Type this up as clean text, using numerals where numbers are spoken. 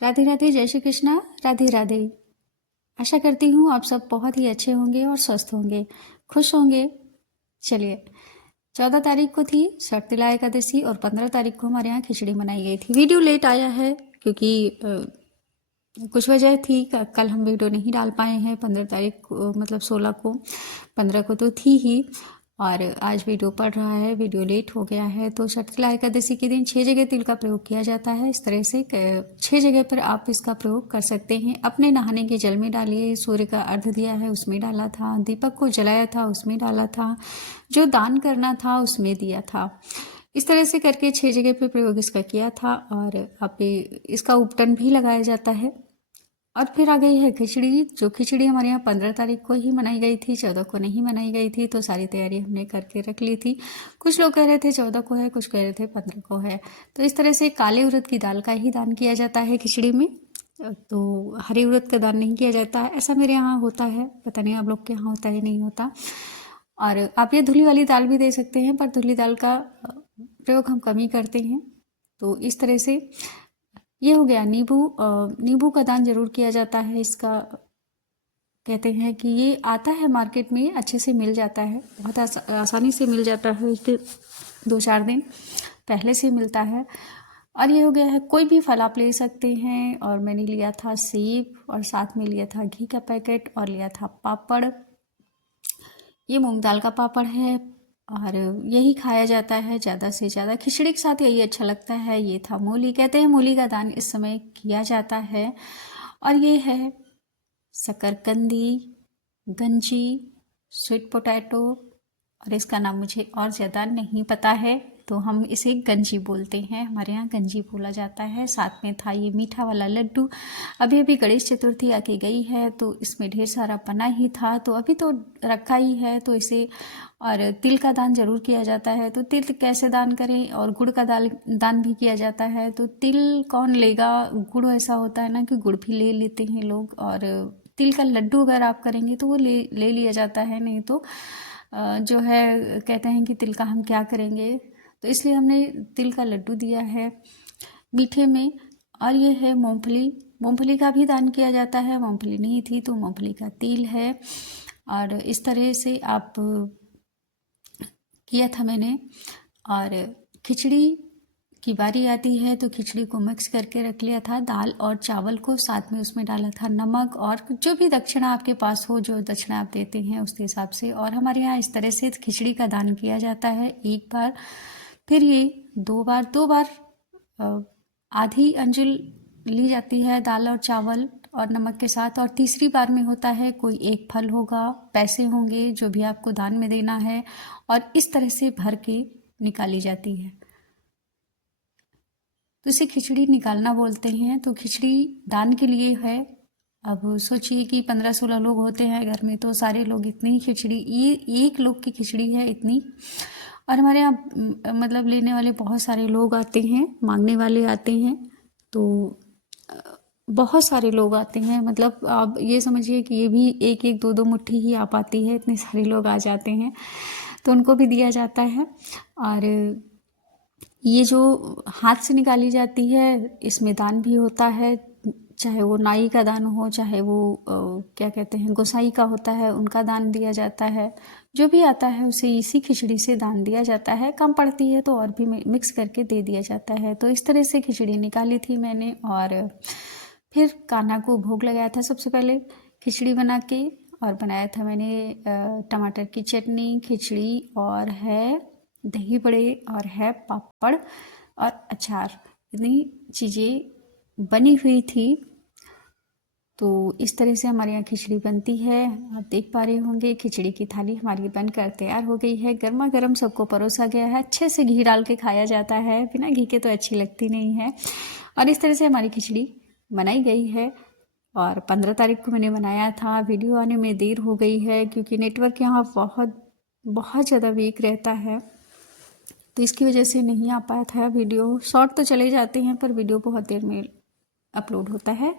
राधे राधे, जय श्री कृष्णा। राधे राधे। आशा करती हूँ आप सब बहुत ही अच्छे होंगे और स्वस्थ होंगे, खुश होंगे। चलिए, 14 तारीख को थी शर्तिला एकादशी और 15 तारीख को हमारे यहाँ खिचड़ी मनाई गई थी। वीडियो लेट आया है क्योंकि कुछ वजह थी। कल हम वीडियो नहीं डाल पाए हैं। 15 तारीख को मतलब 16 को, 15 को तो थी ही, और आज वीडियो पड़ रहा है, वीडियो लेट हो गया है। तो शर्तिला एकादशी के दिन 6 जगह तिल का प्रयोग किया जाता है। इस तरह से 6 जगह पर आप इसका प्रयोग कर सकते हैं। अपने नहाने के जल में डालिए, सूर्य का अर्घ दिया है उसमें डाला था, दीपक को जलाया था उसमें डाला था, जो दान करना था उसमें दिया था। इस तरह से करके 6 जगह पे प्रयोग इसका किया था। और अब इसका उपटन भी लगाया जाता है। और फिर आ गई है खिचड़ी। जो खिचड़ी हमारे यहाँ 15 तारीख को ही मनाई गई थी, 14 को नहीं मनाई गई थी। तो सारी तैयारी हमने करके रख ली थी। कुछ लोग कह रहे थे 14 को है, कुछ कह रहे थे 15 को है। तो इस तरह से काले उड़द की दाल का ही दान किया जाता है खिचड़ी में। तो हरी उड़द का दान नहीं किया जाता है, ऐसा मेरे यहाँ होता है। पता नहीं आप लोग के यहाँ होता है नहीं होता। और आप ये धुली वाली दाल भी दे सकते हैं, पर धुली दाल का प्रयोग हम कम ही करते हैं। तो इस तरह से ये हो गया। नींबू का दान जरूर किया जाता है। इसका कहते हैं कि ये आता है मार्केट में, अच्छे से मिल जाता है, बहुत आसानी से मिल जाता है। इसके 2-4 दिन पहले से मिलता है। और ये हो गया है। कोई भी फल आप ले सकते हैं। और मैंने लिया था सेब, और साथ में लिया था घी का पैकेट, और लिया था पापड़। ये मूंग दाल का पापड़ है, और यही खाया जाता है ज़्यादा से ज़्यादा। खिचड़ी के साथ यही अच्छा लगता है। ये था मूली, कहते हैं मूली का दान इस समय किया जाता है। और ये है शकरकंदी, गंजी, स्वीट पोटैटो, और इसका नाम मुझे और ज़्यादा नहीं पता है, तो हम इसे गंजी बोलते हैं। हमारे यहाँ गंजी बोला जाता है। साथ में था ये मीठा वाला लड्डू। अभी अभी गणेश चतुर्थी आके गई है, तो इसमें ढेर सारा बना ही था, तो अभी तो रखा ही है, तो इसे। और तिल का दान जरूर किया जाता है। तो तिल कैसे दान करें, और गुड़ का दान भी किया जाता है। तो तिल कौन लेगा, गुड़ ऐसा होता है ना कि गुड़ भी ले लेते हैं लोग। और तिल का लड्डू अगर आप करेंगे तो वो ले लिया जाता है, नहीं तो जो है कहते हैं कि तिल का हम क्या करेंगे, तो इसलिए हमने तिल का लड्डू दिया है मीठे में। और ये है मूंगफली। मूंगफली का भी दान किया जाता है। मूंगफली नहीं थी तो मूंगफली का तिल है। और इस तरह से आप किया था मैंने। और खिचड़ी की बारी आती है तो खिचड़ी को मिक्स करके रख लिया था। दाल और चावल को साथ में उसमें डाला था नमक, और जो भी दक्षिणा आपके पास हो, जो दक्षिणा आप देते हैं उसके हिसाब से। और हमारे यहाँ इस तरह से खिचड़ी का दान किया जाता है एक बार, फिर ये 2 बार आधी अंजुल ली जाती है दाल और चावल और नमक के साथ। और तीसरी बार में होता है कोई एक फल होगा, पैसे होंगे, जो भी आपको दान में देना है, और इस तरह से भर के निकाली जाती है। तो इसे खिचड़ी निकालना बोलते हैं। तो खिचड़ी दान के लिए है। अब सोचिए कि 15-16 लोग होते हैं घर में, तो सारे लोग इतनी ही खिचड़ी, ये एक लोग की खिचड़ी है इतनी। और हमारे यहाँ मतलब लेने वाले बहुत सारे लोग आते हैं, मांगने वाले आते हैं। तो बहुत सारे लोग आते हैं, मतलब आप ये समझिए कि ये भी एक एक 2-2 मुट्ठी ही आ पाती है, इतने सारे लोग आ जाते हैं, तो उनको भी दिया जाता है। और ये जो हाथ से निकाली जाती है, इसमें दान भी होता है, चाहे वो नाई का दान हो, चाहे वो क्या कहते हैं गोसाई का होता है, उनका दान दिया जाता है। जो भी आता है उसे इसी खिचड़ी से दान दिया जाता है। कम पड़ती है तो और भी मिक्स करके दे दिया जाता है। तो इस तरह से खिचड़ी निकाली थी मैंने। और फिर कान्हा को भोग लगाया था सबसे पहले खिचड़ी बना के। और बनाया था मैंने टमाटर की चटनी, खिचड़ी, और है दही बड़े, और है पापड़ और अचार। इतनी चीज़ें बनी हुई थी। तो इस तरह से हमारे यहाँ खिचड़ी बनती है। आप देख पा रहे होंगे खिचड़ी की थाली हमारी बनकर तैयार हो गई है। गर्मा गर्म सबको परोसा गया है। अच्छे से घी डाल के खाया जाता है, बिना घी के तो अच्छी लगती नहीं है। और इस तरह से हमारी खिचड़ी बनाई गई है। और 15 तारीख को मैंने बनाया था। वीडियो आने में देर हो गई है क्योंकि नेटवर्क यहाँ बहुत बहुत ज़्यादा वीक रहता है, तो इसकी वजह से नहीं आ पाया था वीडियो। शॉर्ट तो चले जाते हैं पर वीडियो बहुत देर में अपलोड होता है।